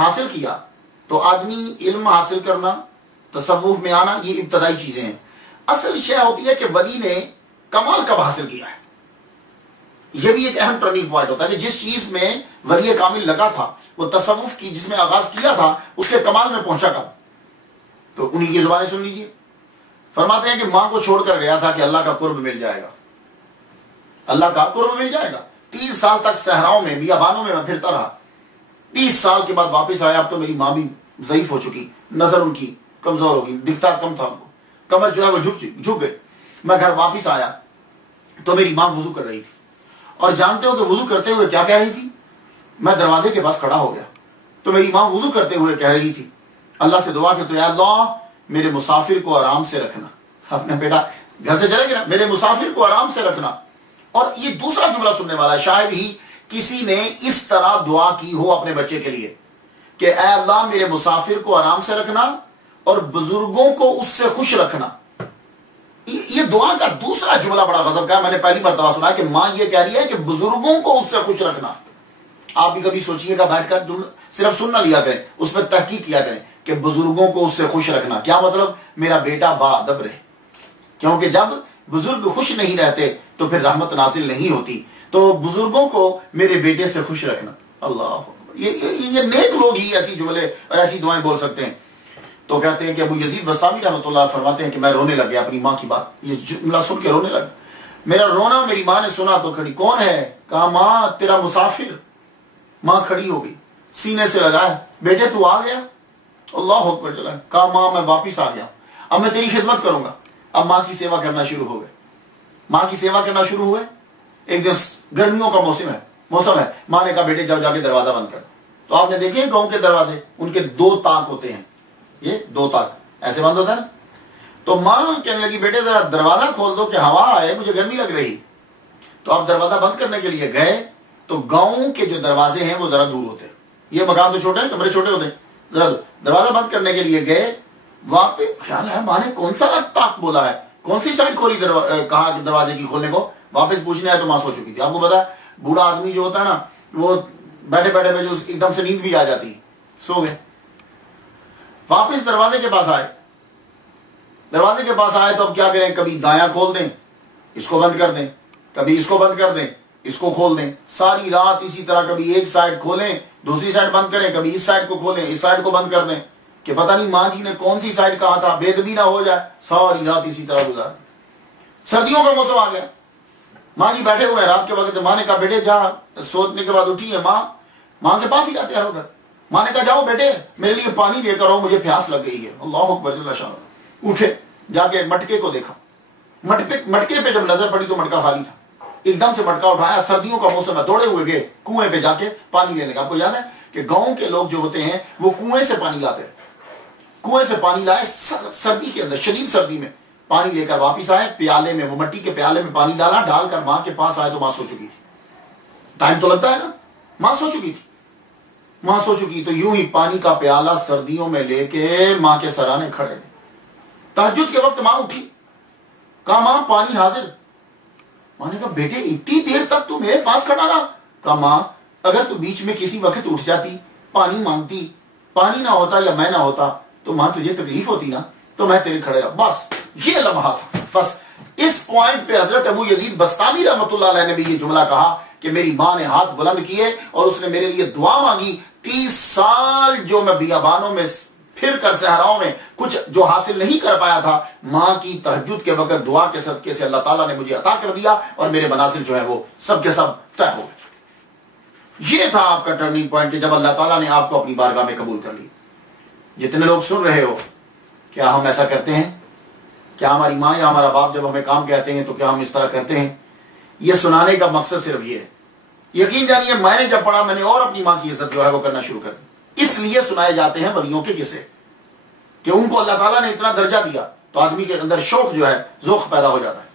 حاصل کیا تو آدمی علم حاصل کرنا، تصوف میں آنا، یہ ابتدائی چیزیں ہیں. اصل شے ہوتی ہے کہ ولی نے کمال کب حاصل کیا ہے. یہ بھی ایک اہم ٹرننگ پوائنٹ ہوتا ہے کہ جس چیز میں ولی کامل لگا تھا، وہ تصوف کی جس میں آغاز کیا تھا، اس کے کمال میں پہنچا کب. تو انہی کی زبانیں سن لیجیے. فرماتے ہیں کہ ماں کو چھوڑ کر گیا تھا کہ اللہ کا قرب مل جائے گا، اللہ کا قرب مل جائے گا. 30 سال تک صحراؤں میں بیابانوں میں پھرتا رہا. 30 سال کے بعد واپس آیا. اب تو میری ماں بھی ضعیف ہو چکی، نظر ان کی کمزور ہوگی، دکھتا کم تھا ان کو، کمر جو ہے وہ جھک گئے. میں گھر واپس آیا تو میری ماں وضو کر رہی تھی، اور جانتے ہو کہ وضو کرتے ہوئے کیا کہہ رہی تھی؟ میں دروازے کے پاس کھڑا ہو گیا تو میری ماں وضو کرتے ہوئے کہہ رہی تھی اللہ سے دعا کہ تو یا اللہ میرے مسافر کو آرام سے رکھنا. اپنے بیٹا گھر سے چلے گیا، میرے مسافر کو آرام سے رکھنا. اور یہ دوسرا جملہ سننے والا ہے، شاید ہی کسی نے اس طرح دعا کی ہو اپنے بچے کے لیے کہ اے اللہ میرے مسافر کو آرام سے رکھنا اور بزرگوں کو اس سے خوش رکھنا. یہ دعا کا دوسرا جملہ بڑا غضب کا ہے. میں نے پہلی مرتبہ سنا کہ ماں یہ کہہ رہی ہے کہ بزرگوں کو اس سے خوش رکھنا. آپ بھی کبھی سوچئے گا بیٹھ کر، صرف سن نہ لیا کریں، اس پہ تحقیق کیا کریں کہ بزرگوں کو اس سے خوش رکھنا کیا مطلب. میرا بیٹا با ادب رہے، کیونکہ جب بزرگ خوش نہیں رہتے تو پھر رحمت نازل نہیں ہوتی. تو بزرگوں کو میرے بیٹے سے خوش رکھنا. اللہ، یہ نیک لوگ ہی ایسی جملے اور ایسی دعائیں بول سکتے ہیں. تو کہتے ہیں کہ ابو یزید بستامی رحمۃ اللہ فرماتے ہیں کہ میں رونے لگ گیا اپنی ماں کی بات، یہ جملہ سن کے رونے لگا. میرا رونا میری ماں نے سنا تو کھڑی، کون ہے؟ کہا ماں تیرا مسافر. ماں کھڑی ہو گئی، سینے سے لگایا، بیٹے تو آ گیا؟ اللہ اکبر چلا. کہا ماں میں واپس آ گیا، اب میں تیری خدمت کروں گا. اب ماں کی سیوا کرنا شروع ہو گئے، ماں کی سیوا کرنا شروع ہوئے. ایک دن گرمیوں کا موسم ہے، ماں نے کہا بیٹے جاؤ جا کے دروازہ بند کر. تو آپ نے دیکھے گاؤں کے دروازے، ان کے 2 تاک ہوتے ہیں، یہ 2 تاک ایسے بند ہوتا ہے نا. تو ماں کہنے لگی بیٹے ذرا دروازہ کھول دو کہ ہوا آئے، مجھے گرمی لگ رہی. تو آپ دروازہ بند کرنے کے لیے گئے تو گاؤں کے جو دروازے ہیں وہ ذرا دور ہوتے ہیں، یہ مکان تو چھوٹے ہیں، کمرے چھوٹے ہوتے ہیں. ذرا دروازہ بند کرنے کے لیے گئے، وہاں پہ خیال ہے ماں نے کون سا تاک بولا ہے، کون سی سائڈ کھولی، کہا کہ دروازے کی کھولنے کو. واپس پوچھنے آئے تو ماں سو چکی تھی. آپ کو پتا بوڑھا آدمی جو ہوتا ہے نا، وہ بیٹھے بیٹھے میں جو ایک دم سے نیند بھی آ جاتی، سو گئے. واپس دروازے کے پاس آئے، دروازے کے پاس آئے تو اب کیا کریں، کبھی دایاں کھول دیں اس کو بند کر دیں، کبھی اس کو بند کر دیں اس کو کھول دیں. ساری رات اسی طرح، کبھی ایک سائڈ کھولیں دوسری سائڈ بند کریں، کبھی اس سائڈ کو کھولیں اس سائڈ کو بند کر دیں کہ پتہ نہیں ماں جی نے کون سی سائڈ کہا تھا، بے ادبی نہ ہو جائے. ساری رات اسی طرح گزار. سردیوں کا موسم آ گیا، ماں جی بیٹھے ہوئے ہیں رات کے وقت. ماں نے کہا بیٹے جا، سوچنے کے بعد اٹھی ہے ماں کے پاس ہی رہتے ہیں ادھر. ماں نے کہا جاؤ بیٹے میرے لیے پانی لے کر آؤ، مجھے پیاس لگ گئی ہے. اللہ اکبر جل شانہ. اٹھے، جا کے مٹکے کو دیکھا، مٹکے پہ جب نظر پڑی تو مٹکا خالی تھا. ایک دم سے مٹکا اٹھایا، سردیوں کا موسم ہے، دوڑے ہوئے گئے کنویں پہ جا کے پانی لینے کا. آپ کو یاد ہے کہ گاؤں کے لوگ جو ہوتے ہیں وہ کنویں سے پانی لاتے ہیں، کنویں سے پانی لائے سردی کے اندر، شدید سردی میں پانی لے کر واپس آئے. پیالے میں، وہ مٹی کے پیالے میں پانی ڈالا، ڈال کر ماں کے پاس آئے تو ماں سو چکی تھی. ٹائم تو لگتا ہے نا، ماں سو چکی تھی. ماں سو چکی تو یوں ہی پانی کا پیالہ سردیوں میں لے کے ماں کے سرانے کھڑے تھے. تہجد کے وقت ماں اٹھی، کہا ماں پانی حاضر. ماں نے کہا بیٹے اتنی دیر تک تو میرے پاس کھڑا رہا. کہا ماں اگر تو بیچ میں کسی وقت اٹھ جاتی، پانی مانگتی، پانی نہ ہوتا یا میں نہ ہوتا تو ماں تجھے تکلیف ہوتی نا، تو میں تیرے کھڑے رہا. بس یہ لمحہ تھا. بس اس پوائنٹ پہ حضرت ابو یزید بستامی رحمۃ اللہ علیہ نے بھی یہ جملہ کہا کہ میری ماں نے ہاتھ بلند کیے اور اس نے میرے لیے دعا مانگی. 30 سال جو میں بیابانوں میں پھر کر صحراؤں میں کچھ جو حاصل نہیں کر پایا تھا، ماں کی تہجد کے وقت دعا کے صدقے سے اللہ تعالیٰ نے مجھے عطا کر دیا اور میرے منازل جو ہے وہ سب کے سب طے ہو گئے. یہ تھا آپ کا ٹرننگ پوائنٹ کہ جب اللہ تعالیٰ نے آپ کو اپنی بارگاہ میں قبول کر لی. جتنے لوگ سن رہے ہو، کیا ہم ایسا کرتے ہیں؟ کیا ہماری ماں یا ہمارا باپ جب ہمیں کام کہتے ہیں تو کیا ہم اس طرح کرتے ہیں؟ یہ سنانے کا مقصد صرف یہ ہے. یقین جانیے میں نے جب پڑھا میں نے اور اپنی ماں کی عزت جو ہے وہ کرنا شروع کر دی. اس لیے سنائے جاتے ہیں ولیوں کے قصے کہ ان کو اللہ تعالیٰ نے اتنا درجہ دیا تو آدمی کے اندر شوق جو ہے ذوق پیدا ہو جاتا ہے.